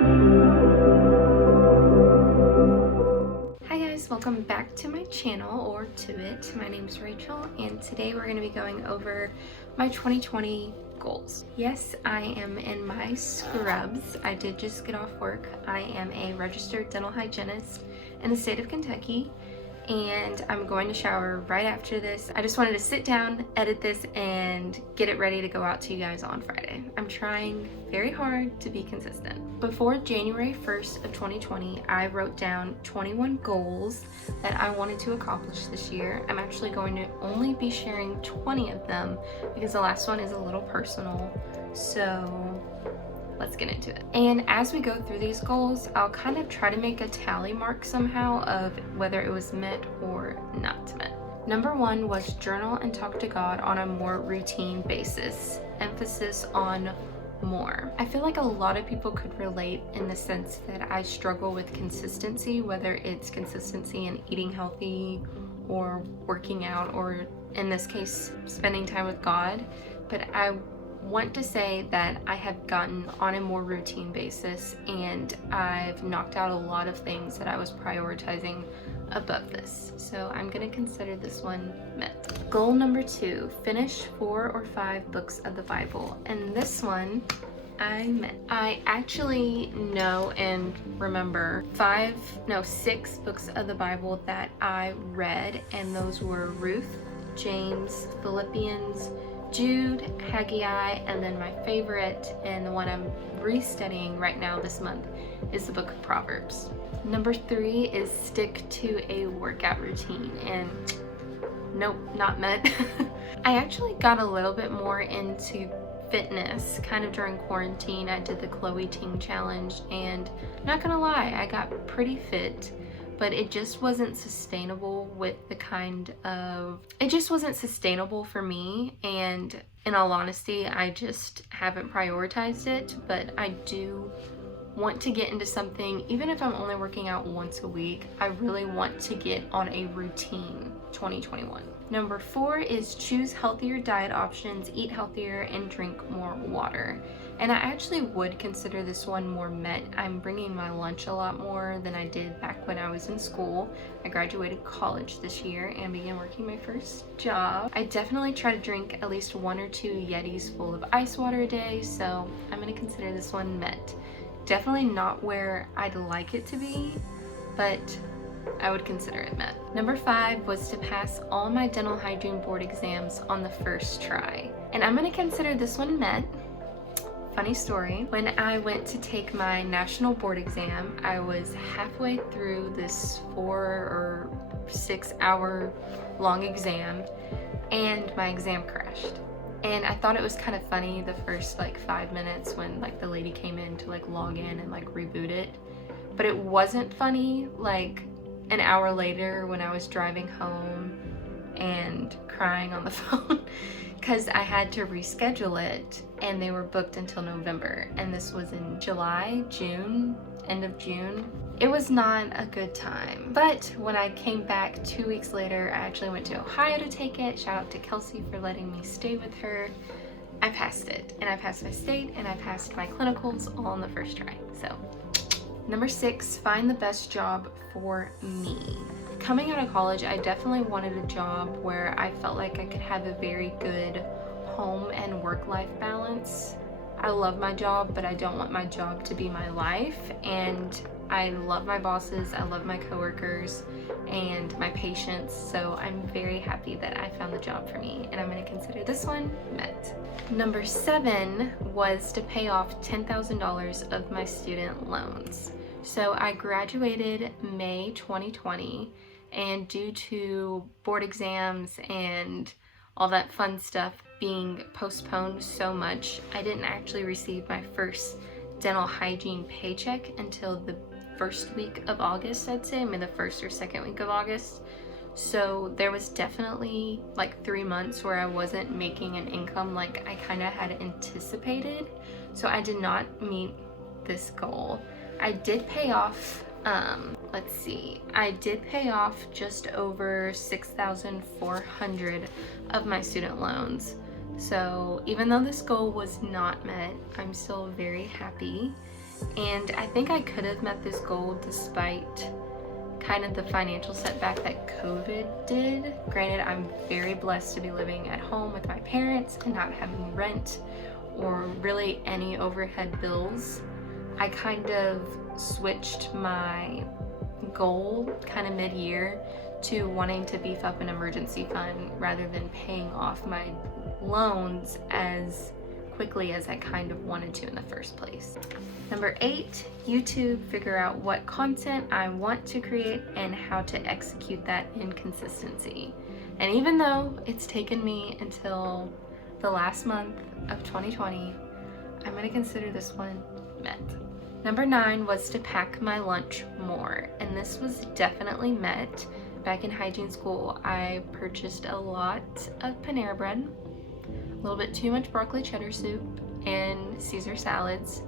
Hi guys, welcome back to my channel, or to it. My name's Rachel, and today we're going to be going over my 2020 goals. Yes, I am in my scrubs. I did just get off work. I am a registered dental hygienist in the state of Kentucky, and I'm going to shower right after this. I just wanted to sit down, edit this, and get it ready to go out to you guys on Friday. I'm trying very hard to be consistent. Before January 1st of 2020, I wrote down 21 goals that I wanted to accomplish this year. I'm actually going to only be sharing 20 of them because the last one is a little personal. So let's get into it. And as we go through these goals, I'll kind of try to make a tally mark somehow of whether it was met or not met. Number 1 was journal and talk to God on a more routine basis. Emphasis on more. I feel like a lot of people could relate in the sense that I struggle with consistency, whether it's consistency in eating healthy or working out, or in this case, spending time with God. But I want to say that I have gotten on a more routine basis, and I've knocked out a lot of things that I was prioritizing above this. So I'm going to consider this one met. Goal number 2, finish 4 or 5 books of the Bible. And this one I met. I actually know and remember 6 books of the Bible that I read, and those were Ruth, James, Philippians, Jude, Haggai, and then my favorite, and the one I'm restudying right now this month, is the book of Proverbs. Number 3 is stick to a workout routine, and nope, not met. I actually got a little bit more into fitness kind of during quarantine. I did the Chloe Ting challenge, and not gonna lie, I got pretty fit, but it just wasn't sustainable with it just wasn't sustainable for me, and in all honesty, I just haven't prioritized it. But I do want to get into something, even if I'm only working out once a week. I really want to get on a routine 2021. Number 4 is choose healthier diet options, eat healthier, and drink more water. And I actually would consider this one more met. I'm bringing my lunch a lot more than I did back when I was in school. I graduated college this year and began working my first job. I definitely try to drink at least 1 or 2 Yetis full of ice water a day, so I'm gonna consider this one met. Definitely not where I'd like it to be, but I would consider it met. Number 5 was to pass all my dental hygiene board exams on the first try. And I'm gonna consider this one met. Funny story, when I went to take my national board exam, I was halfway through this 4 or 6 hour long exam, and my exam crashed. And I thought it was kind of funny the first 5 minutes when the lady came in to log in and reboot it. But it wasn't funny an hour later when I was driving home and crying on the phone because I had to reschedule it, and they were booked until November, and this was in July, June, end of June. It was not a good time. But when I came back 2 weeks later, I actually went to Ohio to take it. Shout out to Kelsey for letting me stay with her. I passed it, and I passed my state, and I passed my clinicals all on the first try. So number 6, find the best job for me. Coming out of college, I definitely wanted a job where I felt like I could have a very good home and work-life balance. I love my job, but I don't want my job to be my life, and I love my bosses, I love my coworkers, and my patients, so I'm very happy that I found the job for me, and I'm going to consider this one met. Number 7 was to pay off $10,000 of my student loans. So I graduated May 2020, and due to board exams and all that fun stuff being postponed so much, I didn't actually receive my first dental hygiene paycheck until the first week of August, I'd say, maybe the first or second week of August. So there was definitely 3 months where I wasn't making an income like I kind of had anticipated. So I did not meet this goal. I did pay off, I did pay off just over $6,400 of my student loans. So even though this goal was not met, I'm still very happy. And I think I could have met this goal despite kind of the financial setback that COVID did. Granted, I'm very blessed to be living at home with my parents and not having rent or really any overhead bills. I kind of switched my goal kind of mid-year to wanting to beef up an emergency fund rather than paying off my loans as quickly as I kind of wanted to in the first place. Number 8, YouTube, figure out what content I want to create and how to execute that in consistency. And even though it's taken me until the last month of 2020, I'm gonna consider this one met. Number 9 was to pack my lunch more, and this was definitely met. Back in hygiene school, I purchased a lot of Panera bread, a little bit too much broccoli cheddar soup, and Caesar salads.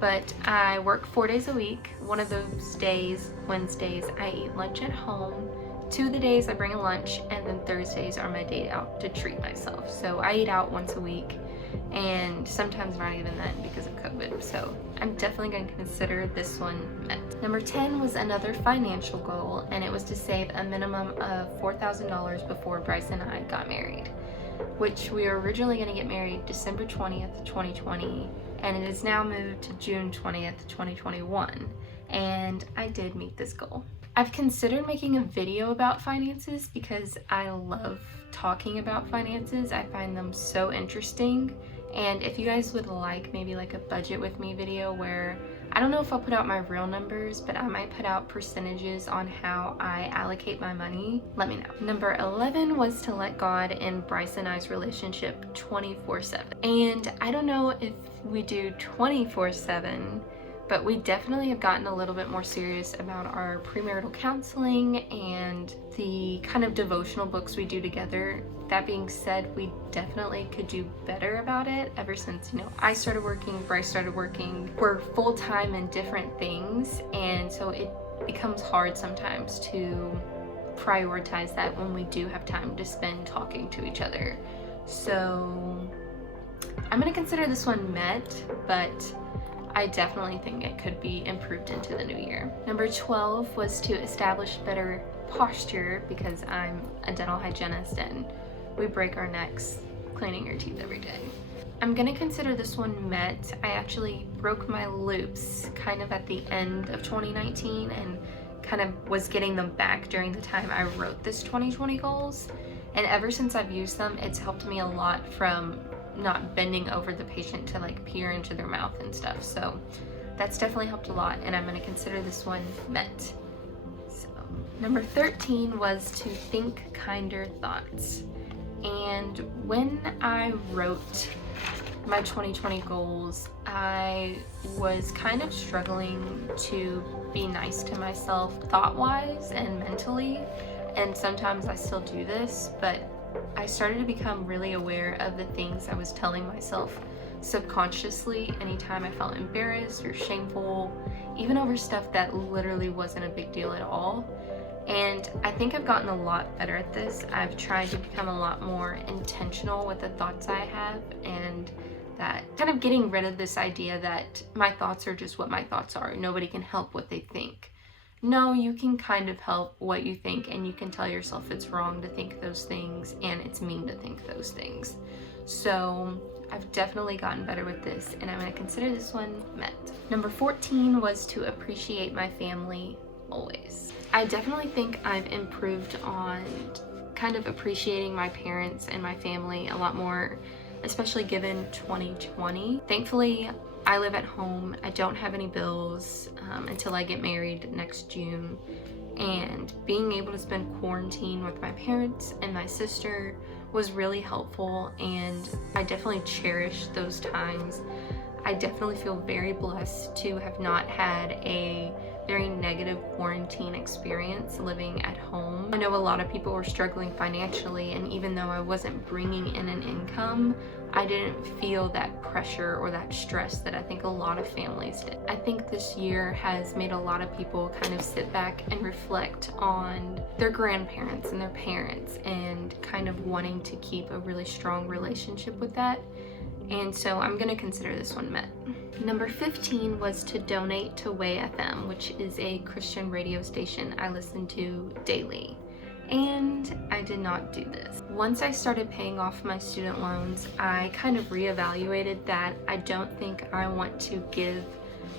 But I work 4 days a week. One of those days, Wednesdays, I eat lunch at home. 2 of the days I bring a lunch, and then Thursdays are my day out to treat myself. So I eat out once a week, and sometimes not even then because of COVID. So I'm definitely going to consider this one met. Number 10 was another financial goal, and it was to save a minimum of $4,000 before Bryce and I got married, which we were originally going to get married December 20th, 2020, and it is now moved to June 20th, 2021, and I did meet this goal. I've considered making a video about finances because I love talking about finances. I find them so interesting, and if you guys would like maybe like a budget with me video where I don't know if I'll put out my real numbers, but I might put out percentages on how I allocate my money, let me know. Number 11 was to let God in Bryce and I's relationship 24/7. And I don't know if we do 24/7, but we definitely have gotten a little bit more serious about our premarital counseling and the kind of devotional books we do together. That being said, we definitely could do better about it ever since, I started working, Bryce started working. We're full-time in different things, and so it becomes hard sometimes to prioritize that when we do have time to spend talking to each other. So I'm gonna consider this one met, but I definitely think it could be improved into the new year. Number 12 was to establish better posture because I'm a dental hygienist and we break our necks cleaning our teeth every day. I'm gonna consider this one met. I actually broke my loops kind of at the end of 2019 and kind of was getting them back during the time I wrote this 2020 goals. And ever since I've used them, it's helped me a lot from not bending over the patient to like peer into their mouth and stuff. So that's definitely helped a lot, and I'm gonna consider this one met. So number 13 was to think kinder thoughts. And when I wrote my 2020 goals, I was kind of struggling to be nice to myself thought-wise and mentally, and sometimes I still do this, but I started to become really aware of the things I was telling myself subconsciously anytime I felt embarrassed or shameful, even over stuff that literally wasn't a big deal at all. And I think I've gotten a lot better at this. I've tried to become a lot more intentional with the thoughts I have, and that kind of getting rid of this idea that my thoughts are just what my thoughts are. Nobody can help what they think. No, you can kind of help what you think, and you can tell yourself it's wrong to think those things and it's mean to think those things. So I've definitely gotten better with this, and I'm going to consider this one met. Number 14 was to appreciate my family always. I definitely think I've improved on kind of appreciating my parents and my family a lot more, especially given 2020. Thankfully, I live at home. I don't have any bills until I get married next June. And being able to spend quarantine with my parents and my sister was really helpful, and I definitely cherish those times. I definitely feel very blessed to have not had a very negative quarantine experience living at home. I know a lot of people were struggling financially, and even though I wasn't bringing in an income, I didn't feel that pressure or that stress that I think a lot of families did. I think this year has made a lot of people kind of sit back and reflect on their grandparents and their parents and kind of wanting to keep a really strong relationship with that. and so I'm gonna consider this one met. Number 15 was to donate to Way FM, which is a Christian radio station I listen to daily. And I did not do this. Once I started paying off my student loans, I kind of reevaluated that I don't think I want to give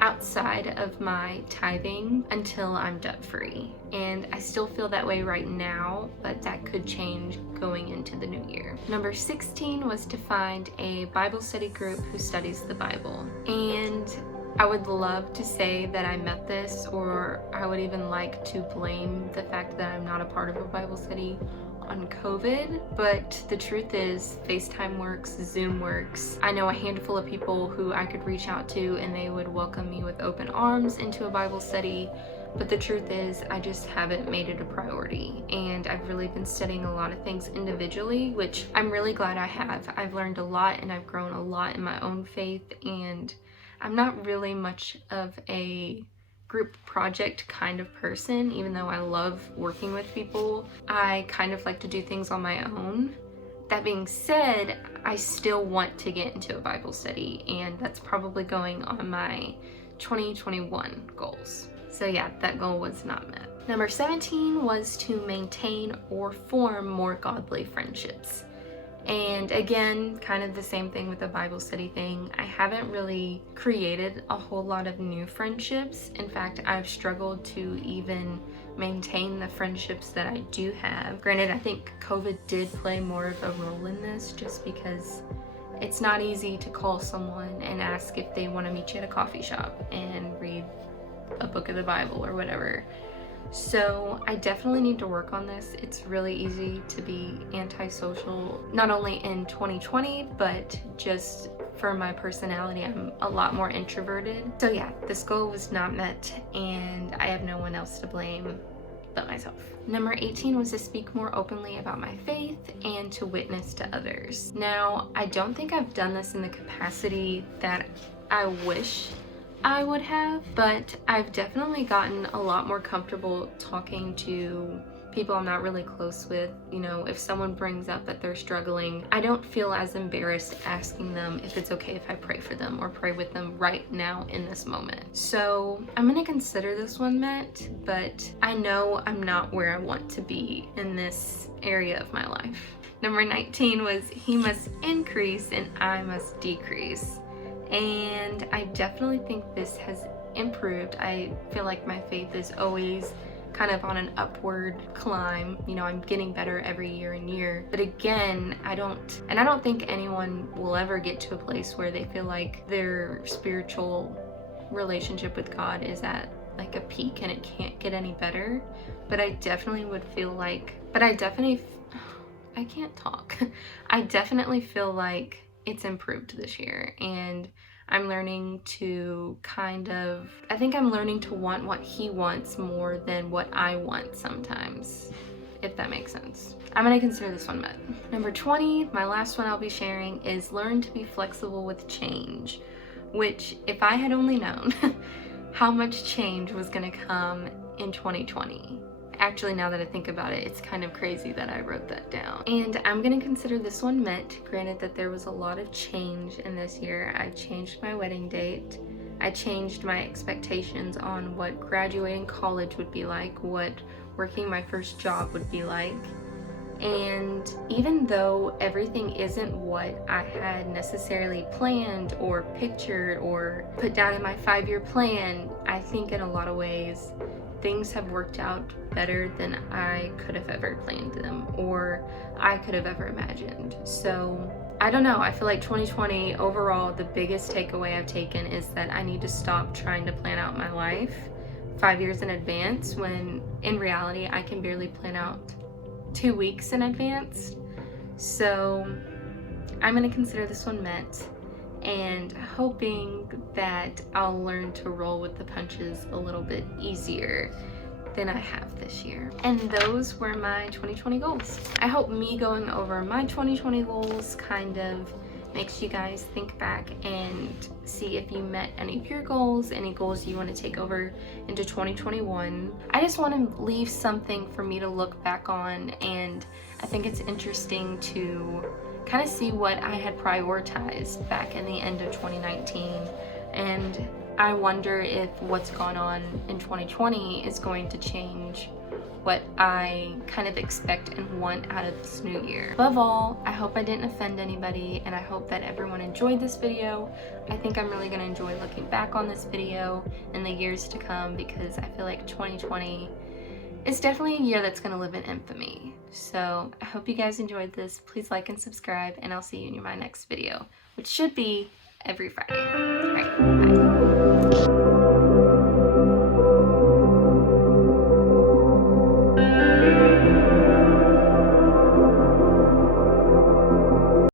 outside of my tithing until I'm debt free. And I still feel that way right now, but that could change going into the new year. Number 16 was to find a Bible study group who studies the Bible. And I would love to say that I met this, or I would even like to blame the fact that I'm not a part of a Bible study on COVID, but the truth is FaceTime works, Zoom works. I know a handful of people who I could reach out to and they would welcome me with open arms into a Bible study, but the truth is I just haven't made it a priority, and I've really been studying a lot of things individually, which I'm really glad I have. I've learned a lot and I've grown a lot in my own faith, and I'm not really much of a group project kind of person. Even though I love working with people, I kind of like to do things on my own. That being said, I still want to get into a Bible study, and that's probably going on my 2021 goals. So yeah, that goal was not met. Number 17 was to maintain or form more godly friendships. And again, kind of the same thing with the Bible study thing. I haven't really created a whole lot of new friendships. In fact, I've struggled to even maintain the friendships that I do have. Granted, I think COVID did play more of a role in this, just because it's not easy to call someone and ask if they want to meet you at a coffee shop and read a book of the Bible or whatever. So I definitely need to work on this. It's really easy to be antisocial, not only in 2020, but just for my personality, I'm a lot more introverted. So yeah, this goal was not met, and I have no one else to blame but myself. Number 18 was to speak more openly about my faith and to witness to others. Now, I don't think I've done this in the capacity that I wish I would have, but I've definitely gotten a lot more comfortable talking to people I'm not really close with. You know, if someone brings up that they're struggling, I don't feel as embarrassed asking them if it's okay if I pray for them or pray with them right now in this moment. So I'm gonna consider this one met, but I know I'm not where I want to be in this area of my life. Number 19 was he must increase and I must decrease. And I definitely think this has improved. I feel like my faith is always kind of on an upward climb. You know, I'm getting better every year and year. But again, I don't think anyone will ever get to a place where they feel like their spiritual relationship with God is at like a peak and it can't get any better. But I definitely would feel like, I can't talk. I definitely feel like it's improved this year, and I'm learning to I think I'm learning to want what he wants more than what I want sometimes, if that makes sense. I'm gonna consider this one met. Number 20, my last one I'll be sharing, is learn to be flexible with change, which if I had only known how much change was gonna come in 2020. Actually, now that I think about it, it's kind of crazy that I wrote that down. And I'm gonna consider this one met, granted that there was a lot of change in this year. I changed my wedding date. I changed my expectations on what graduating college would be like, what working my first job would be like. And even though everything isn't what I had necessarily planned or pictured or put down in my 5-year plan, I think in a lot of ways, things have worked out better than I could have ever planned them or I could have ever imagined. So I don't know, I feel like 2020 overall, the biggest takeaway I've taken is that I need to stop trying to plan out my life 5 years in advance, when in reality I can barely plan out 2 weeks in advance. So I'm gonna consider this one met, and hoping that I'll learn to roll with the punches a little bit easier than I have this year. And those were my 2020 goals. I hope me going over my 2020 goals kind of makes you guys think back and see if you met any of your goals, any goals you want to take over into 2021. I just want to leave something for me to look back on, and I think it's interesting to kind of see what I had prioritized back in the end of 2019, and I wonder if what's gone on in 2020 is going to change what I kind of expect and want out of this new year. Above all, I hope I didn't offend anybody, and I hope that everyone enjoyed this video. I think I'm really gonna enjoy looking back on this video in the years to come, because I feel like 2020 is definitely a year that's gonna live in infamy. So I hope you guys enjoyed this. Please like and subscribe, and I'll see you in my next video, which should be every Friday. All right, bye.